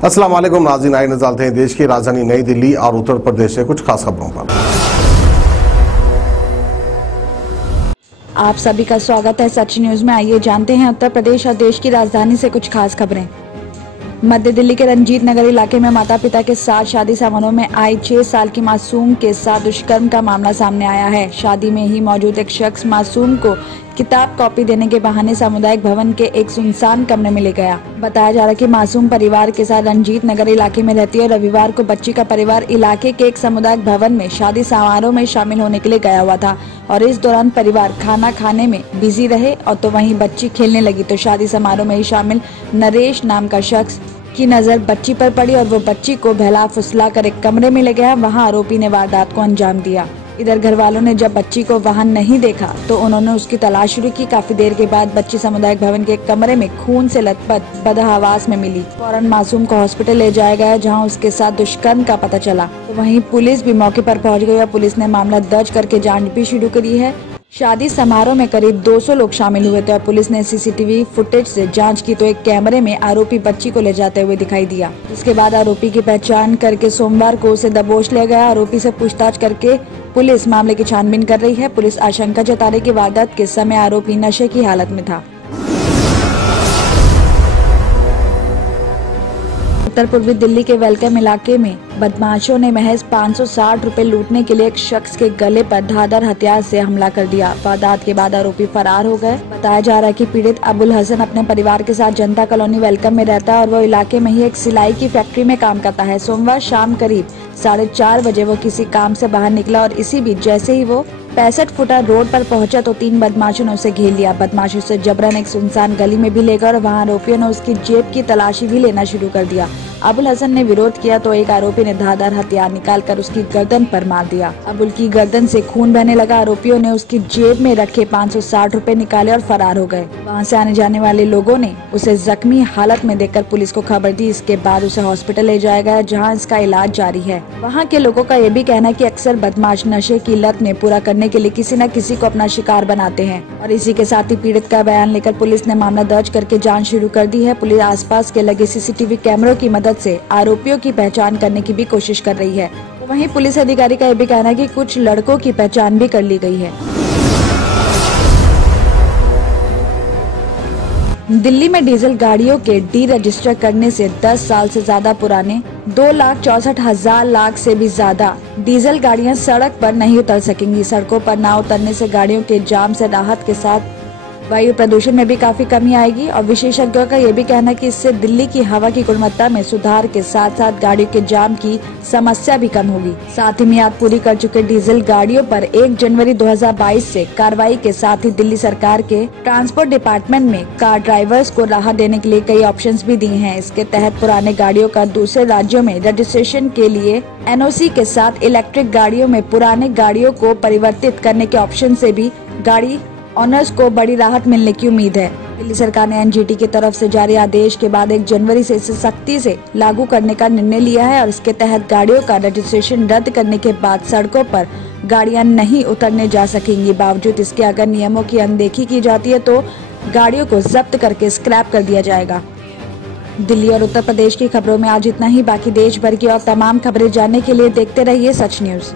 अस्सलाम वालेकुम नाज़रीन, आइए नज़र डालते हैं देश की राजधानी नई दिल्ली और उत्तर प्रदेश से कुछ खास खबरों पर। आप सभी का स्वागत है सच न्यूज में। आइए जानते हैं उत्तर प्रदेश और देश की राजधानी से कुछ खास खबरें। मध्य दिल्ली के रंजीत नगर इलाके में माता पिता के साथ शादी समारोह में आई 6 साल की मासूम के साथ दुष्कर्म का मामला सामने आया है। शादी में ही मौजूद एक शख्स मासूम को किताब कॉपी देने के बहाने सामुदायिक भवन के एक सुनसान कमरे में ले गया। बताया जा रहा है कि मासूम परिवार के साथ रंजीत नगर इलाके में रहती है और रविवार को बच्ची का परिवार इलाके के एक सामुदायिक भवन में शादी समारोह में शामिल होने के लिए गया हुआ था और इस दौरान परिवार खाना खाने में बिजी रहे और तो वहीं बच्ची खेलने लगी तो शादी समारोह में ही शामिल नरेश नाम का शख्स की नजर बच्ची पर पड़ी और वो बच्ची को बहला फुसला कर एक कमरे में ले गया। वहाँ आरोपी ने वारदात को अंजाम दिया। इधर घर वालों ने जब बच्ची को वहां नहीं देखा तो उन्होंने उसकी तलाश शुरू की। काफी देर के बाद बच्ची सामुदायिक भवन के एक कमरे में खून से लथपथ बदहवास में मिली। फौरन मासूम को हॉस्पिटल ले जाया गया जहां उसके साथ दुष्कर्म का पता चला। तो वहीं पुलिस भी मौके पर पहुंच गई और पुलिस ने मामला दर्ज करके जांच भी शुरू करी है। शादी समारोह में करीब 200 लोग शामिल हुए थे और पुलिस ने सीसीटीवी फुटेज से जांच की तो एक कैमरे में आरोपी बच्ची को ले जाते हुए दिखाई दिया। इसके बाद आरोपी की पहचान करके सोमवार को उसे दबोच लिया गया। आरोपी से पूछताछ करके पुलिस मामले की छानबीन कर रही है। पुलिस आशंका जता रही कि वारदात के समय आरोपी नशे की हालत में था। उत्तर पूर्वी दिल्ली के वेलकम इलाके में बदमाशों ने महज 560 रुपए लूटने के लिए एक शख्स के गले पर धारदार हथियार से हमला कर दिया। वारदात के बाद आरोपी फरार हो गए। बताया जा रहा है कि पीड़ित अबुल हसन अपने परिवार के साथ जनता कॉलोनी वेलकम में रहता है और वो इलाके में ही एक सिलाई की फैक्ट्री में काम करता है। सोमवार शाम करीब 4:30 बजे वो किसी काम से बाहर निकला और इसी बीच जैसे ही वो 65 फुटा रोड पर पहुंचा तो 3 बदमाशों ने उसे घेर लिया। बदमाशों से जबरन एक सुनसान गली में भी ले गए और वहां आरोपियों ने उसकी जेब की तलाशी भी लेना शुरू कर दिया। अबुल हसन ने विरोध किया तो एक आरोपी ने धारदार हथियार निकालकर उसकी गर्दन पर मार दिया। अबुल की गर्दन से खून बहने लगा। आरोपियों ने उसकी जेब में रखे 560 रुपए निकाले और फरार हो गए। वहां से आने जाने वाले लोगों ने उसे जख्मी हालत में देखकर पुलिस को खबर दी। इसके बाद उसे हॉस्पिटल ले जाया गया जहाँ इसका इलाज जारी है। वहाँ के लोगों का ये भी कहना है कि अक्सर बदमाश नशे की लत में पूरा करने के लिए किसी न किसी को अपना शिकार बनाते हैं और इसी के साथ ही पीड़ित का बयान लेकर पुलिस ने मामला दर्ज करके जांच शुरू कर दी है। पुलिस आसपास के लगे सीसीटीवी कैमरों की मदद से आरोपियों की पहचान करने की भी कोशिश कर रही है। वहीं पुलिस अधिकारी का यह भी कहना है कि कुछ लड़कों की पहचान भी कर ली गई है। दिल्ली में डीजल गाड़ियों के डी रजिस्टर करने से 10 साल से ज्यादा पुराने 2,64,000 लाख से भी ज्यादा डीजल गाड़ियां सड़क पर नहीं उतर सकेंगी। सड़कों पर न उतरने से गाड़ियों के जाम से राहत के साथ वायु प्रदूषण में भी काफी कमी आएगी और विशेषज्ञों का ये भी कहना है कि इससे दिल्ली की हवा की गुणवत्ता में सुधार के साथ साथ गाड़ियों के जाम की समस्या भी कम होगी। साथ ही मियाद पूरी कर चुके डीजल गाड़ियों पर 1 जनवरी 2022 से कार्रवाई के साथ ही दिल्ली सरकार के ट्रांसपोर्ट डिपार्टमेंट में कार ड्राइवर्स को राहत देने के लिए कई ऑप्शंस भी दिए हैं। इसके तहत पुराने गाड़ियों का दूसरे राज्यों में रजिस्ट्रेशन के लिए एनओसी के साथ इलेक्ट्रिक गाड़ियों में पुराने गाड़ियों को परिवर्तित करने के ऑप्शन से भी गाड़ी ऑनर्स को बड़ी राहत मिलने की उम्मीद है। दिल्ली सरकार ने एनजीटी की तरफ से जारी आदेश के बाद 1 जनवरी से इसे सख्ती से लागू करने का निर्णय लिया है और इसके तहत गाड़ियों का रजिस्ट्रेशन रद्द करने के बाद सड़कों पर गाड़ियां नहीं उतरने जा सकेंगी। बावजूद इसके अगर नियमों की अनदेखी की जाती है तो गाड़ियों को जब्त करके स्क्रैप कर दिया जाएगा। दिल्ली और उत्तर प्रदेश की खबरों में आज इतना ही। बाकी देश भर की और तमाम खबरें जानने के लिए देखते रहिए Sach news.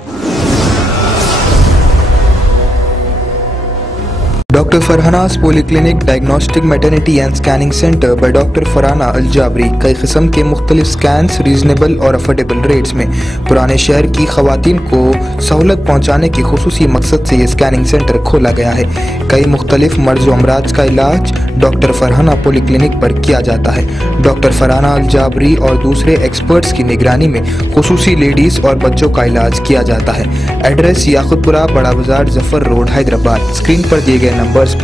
Doctor Farhana's polyclinic diagnostic maternity and scanning centre by doctor Farhana Al Jabri कई किस्म के मुख्तलिफ स्कैन्स रीजनेबल और अफोर्डेबल रेट्स में पुराने शहर की खवातीन को सहूलत पहुँचाने के खुसूसी मकसद से ये स्कैनिंग सेंटर खोला गया है। कई मुख्तलिफ मर्ज व अमराज का इलाज डॉक्टर फरहाना पॉलीक्लिनिक पर किया जाता है। डॉक्टर फरहाना अल जाबरी और दूसरे एक्सपर्ट्स की निगरानी में खुसूसी लेडीज और बच्चों का इलाज किया जाता है। एड्रेस याकुतपुरा, बड़ा बाजार, जफर रोड, हैदराबाद। स्क्रीन पर दिए गए नंबर्स